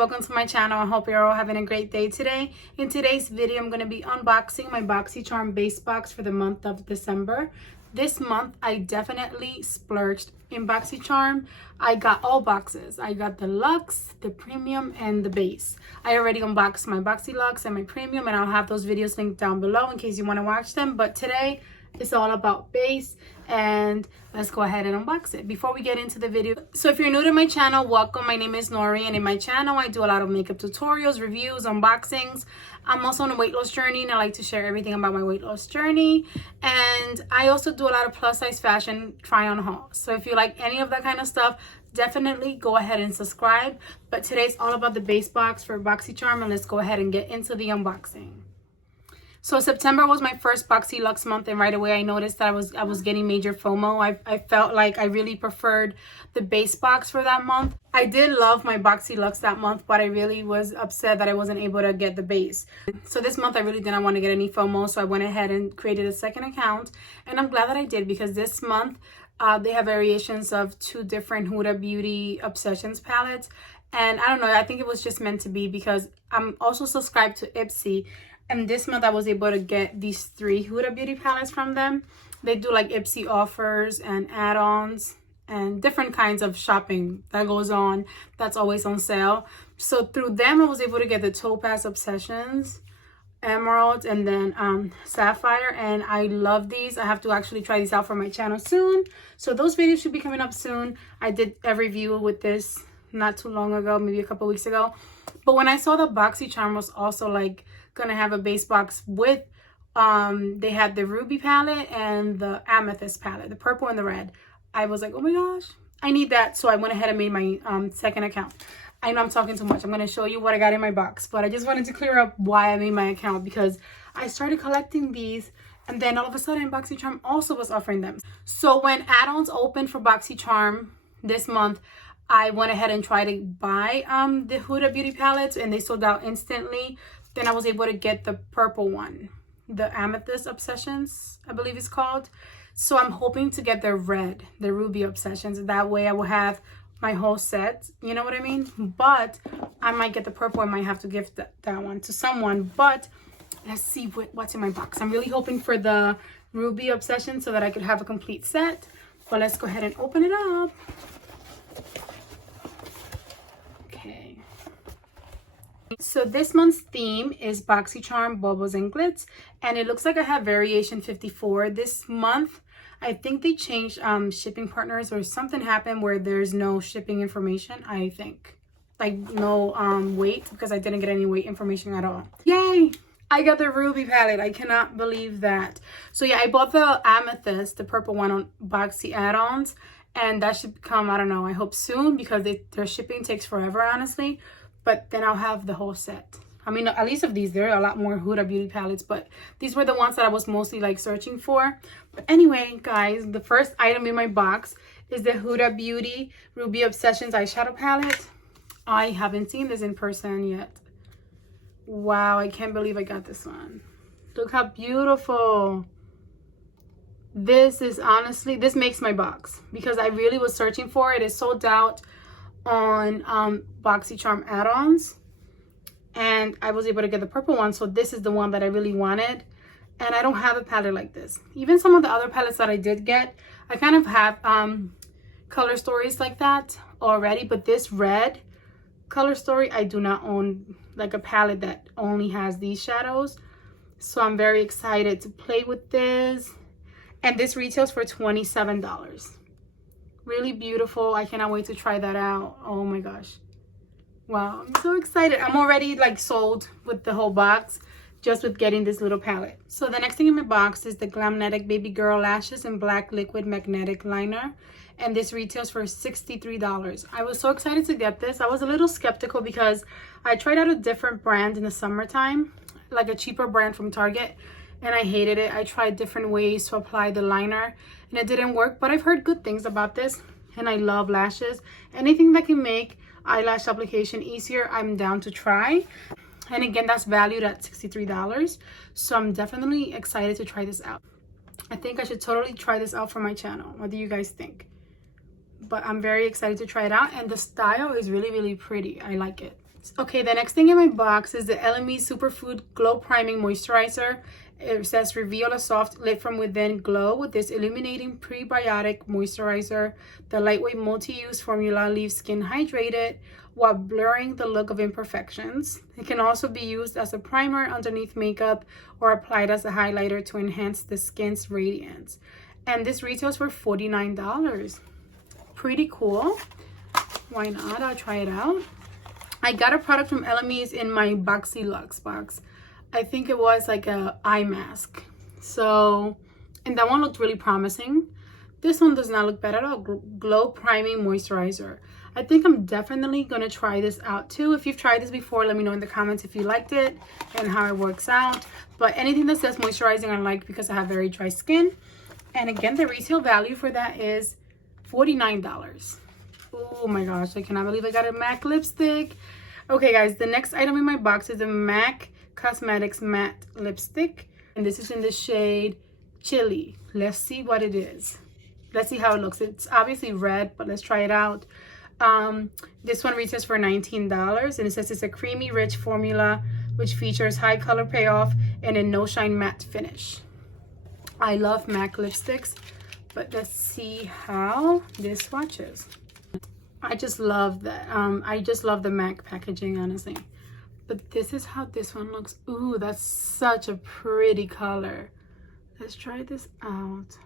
welcome to my channel. I hope you're all having a great day today. In today's video, I'm going to be unboxing my Boxycharm base box for the month of December. This month, I definitely splurged in Boxycharm. I got all boxes. I got the Luxe, the Premium, and the base. I already unboxed my Boxy Luxe and my Premium, and I'll have those videos linked down below in case you want to watch them. But today, it's all about base, and let's go ahead and unbox it before we get into the video. So if you're new to my channel, welcome. My name is Nori, and in my channel I do a lot of makeup tutorials, reviews, unboxings. I'm also on a weight loss journey, and I like to share everything about my weight loss journey. And I also do a lot of plus size fashion try on hauls. So if you like any of that kind of stuff, definitely go ahead and subscribe. But today's all about the base box for Boxycharm, and let's go ahead and get into the unboxing. So September was my first Boxy Luxe month, and right away I noticed that I was getting major FOMO. I felt like I really preferred the base box for that month. I did love my Boxy Luxe that month, but I really was upset that I wasn't able to get the base. So this month I really didn't want to get any FOMO, so I went ahead and created a second account, and I'm glad that I did because this month they have variations of 2 different Huda Beauty Obsessions palettes. And I don't know, I think it was just meant to be because I'm also subscribed to Ipsy. And this month I was able to get these 3 Huda Beauty palettes from them. They do like Ipsy offers and add-ons and different kinds of shopping that goes on that's always on sale. So through them I was able to get the Topaz Obsessions, Emerald, and then Sapphire. And I love these. I have to actually try these out for my channel soon. So those videos should be coming up soon. I did a review with this not too long ago, maybe a couple weeks ago. But when I saw the Boxycharm was also like gonna have a base box with they had the ruby palette and the amethyst palette, the purple and the red, I was like, oh my gosh, I need that. So I went ahead and made my second account. I know I'm talking too much. I'm going to show you what I got in my box, but I just wanted to clear up why I made my account, because I started collecting these and then all of a sudden Boxycharm also was offering them. So when add-ons opened for Boxycharm this month, I went ahead and tried to buy the Huda Beauty palettes, and they sold out instantly. Then I was able to get the purple one, the Amethyst Obsessions, I believe it's called. So I'm hoping to get the red, the Ruby Obsessions. That way I will have my whole set, you know what I mean? But I might get the purple. I might have to give that one to someone. But let's see what's in my box. I'm really hoping for the Ruby Obsession so that I could have a complete set. But let's go ahead and open it up. Okay. So this month's theme is Boxycharm Bubbles and Glitz, and it looks like I have variation 54 this month. I think they changed shipping partners, or something happened where there's no shipping information. I think like no weight, because I didn't get any weight information at all. Yay, I got the Ruby palette. I cannot believe that. So yeah, I bought the Amethyst, the purple one, on Boxy add-ons, and that should come, I don't know, I hope soon, because their shipping takes forever, honestly. But then I'll have the whole set. I mean, at least of these, there are a lot more Huda Beauty palettes, but these were the ones that I was mostly like searching for. But anyway, guys, the first item in my box is the Huda Beauty Ruby Obsessions eyeshadow palette. I haven't seen this in person yet. Wow, I can't believe I got this one. Look how beautiful. This is honestly, this makes my box because I really was searching for it. It's sold out on Boxycharm add-ons, and I was able to get the purple one. So this is the one that I really wanted, and I don't have a palette like this. Even some of the other palettes that I did get, I kind of have color stories like that already, but this red color story, I do not own like a palette that only has these shadows. So I'm very excited to play with this, and this retails for $27. Really beautiful. I cannot wait to try that out. Oh my gosh, wow, I'm so excited. I'm already like sold with the whole box just with getting this little palette. So the next thing in my box is the Glamnetic Baby Girl Lashes in Black Liquid Magnetic Liner, and this retails for $63. I was so excited to get this. I was a little skeptical because I tried out a different brand in the summertime, like a cheaper brand from Target, and I hated it. I tried different ways to apply the liner and it didn't work, but I've heard good things about this, and I love lashes. Anything that can make eyelash application easier, I'm down to try. And again, that's valued at $63, so I'm definitely excited to try this out. I think I should totally try this out for my channel. What do you guys think? But I'm very excited to try it out, and the style is really, really pretty. I like it. Okay, the next thing in my box is the LME Superfood Glow Priming Moisturizer. It says reveal a soft lit from within glow with this illuminating prebiotic moisturizer. The lightweight multi-use formula leaves skin hydrated while blurring the look of imperfections. It can also be used as a primer underneath makeup or applied as a highlighter to enhance the skin's radiance. And this retails for $49. Pretty cool. Why not? I'll try it out. I got a product from LME's in my Boxy Luxe box. I think it was like a eye mask. So, and that one looked really promising. This one does not look bad at all. Glow Priming Moisturizer. I think I'm definitely going to try this out too. If you've tried this before, let me know in the comments if you liked it and how it works out. But anything that says moisturizing I like because I have very dry skin. And again, the retail value for that is $49. Oh my gosh, I cannot believe I got a MAC lipstick. Okay guys, the next item in my box is a MAC Cosmetics matte lipstick, and this is in the shade Chili. Let's see what it is. Let's see how it looks. It's obviously red, but let's try it out. This one retails for $19, and it says it's a creamy rich formula which features high color payoff and a no shine matte finish. I love MAC lipsticks, but let's see how this swatches. I just love that. I just love the MAC packaging, honestly. But this is how this one looks. Ooh, that's such a pretty color. Let's try this out.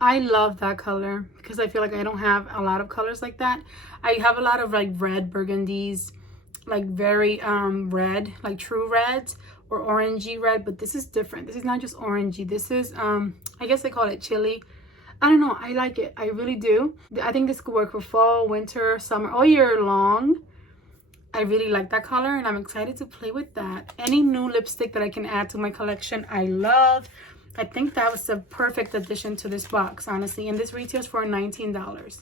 I love that color because I feel like I don't have a lot of colors like that. I have a lot of like red burgundies, like very red, like true reds or orangey red, but this is different. This is not just orangey. This is I guess they call it chili. I don't know. I like it. I really do. I think this could work for fall, winter, summer, all year long. I really like that color and I'm excited to play with that. Any new lipstick that I can add to my collection, I love. I think that was the perfect addition to this box, honestly. And this retails for $19.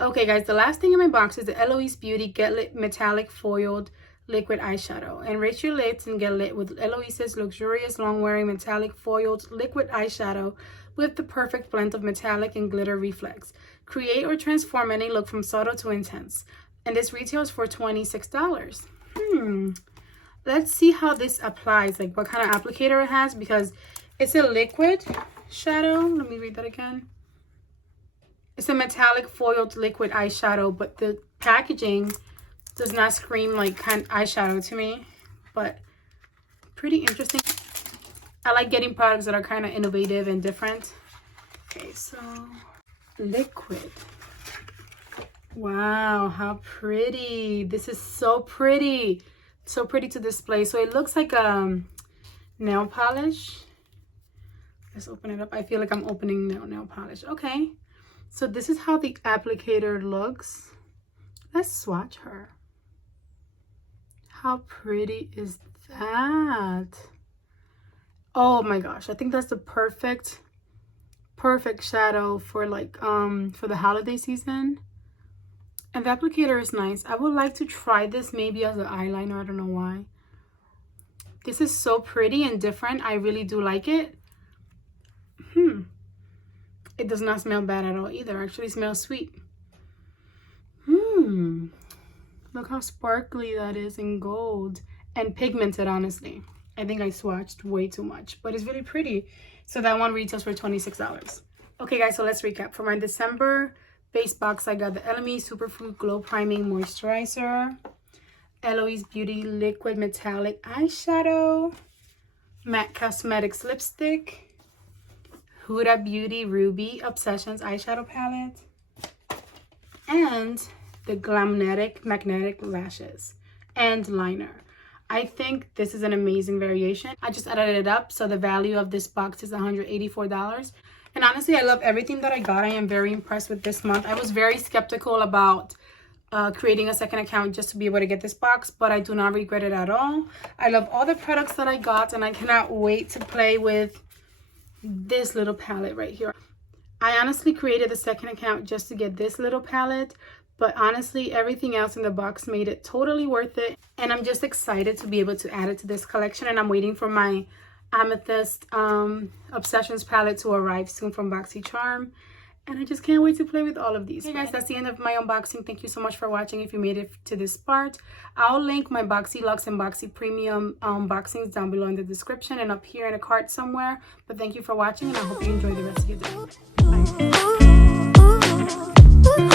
Okay, guys, the last thing in my box is the Eloise Beauty Get Lit Metallic Foiled Liquid Eyeshadow. Enrich your lids and get lit with Eloise's luxurious long-wearing metallic foiled liquid eyeshadow with the perfect blend of metallic and glitter reflex. Create or transform any look from subtle to intense. And this retails for $26. Let's see how this applies, like what kind of applicator it has, because it's a liquid shadow. Let me read that again. It's a metallic foiled liquid eyeshadow, but the packaging does not scream like kind of eyeshadow to me, but pretty interesting. I like getting products that are kind of innovative and different. Okay, so liquid. Wow, how pretty. This is so pretty. So pretty to display. So it looks like nail polish. Let's open it up. I feel like I'm opening nail polish. Okay, so this is how the applicator looks. Let's swatch her. How pretty is that? Oh my gosh, I think that's the perfect shadow for like for the holiday season. And the applicator is nice. I would like to try this maybe as an eyeliner. I don't know why. This is so pretty and different. I really do like it. It does not smell bad at all either. It actually smells sweet. Look how sparkly that is in gold and pigmented, honestly. I think I swatched way too much, but it's really pretty. So that one retails for $26. Okay guys, so let's recap. For my December base box, I got the LME Superfood Glow Priming Moisturizer, Eloise Beauty Liquid Metallic Eyeshadow, MAC Cosmetics Lipstick, Huda Beauty Ruby Obsessions Eyeshadow Palette, and the Glamnetic Magnetic Lashes and Liner. I think this is an amazing variation. I just added it up, so the value of this box is $184. And honestly, I love everything that I got. I am very impressed with this month. I was very skeptical about creating a second account just to be able to get this box, but I do not regret it at all. I love all the products that I got, and I cannot wait to play with this little palette right here. I honestly created the second account just to get this little palette, but honestly, everything else in the box made it totally worth it. And I'm just excited to be able to add it to this collection. And I'm waiting for my Amethyst Obsessions palette to arrive soon from Boxycharm. and I just can't wait to play with all of these. Hey guys, that's the end of my unboxing. Thank you so much for watching. If you made it to this part, I'll link my Boxy Luxe and Boxy Premium unboxings down below in the description and up here in a cart somewhere. But thank you for watching, and I hope you enjoy the rest of your day. Bye.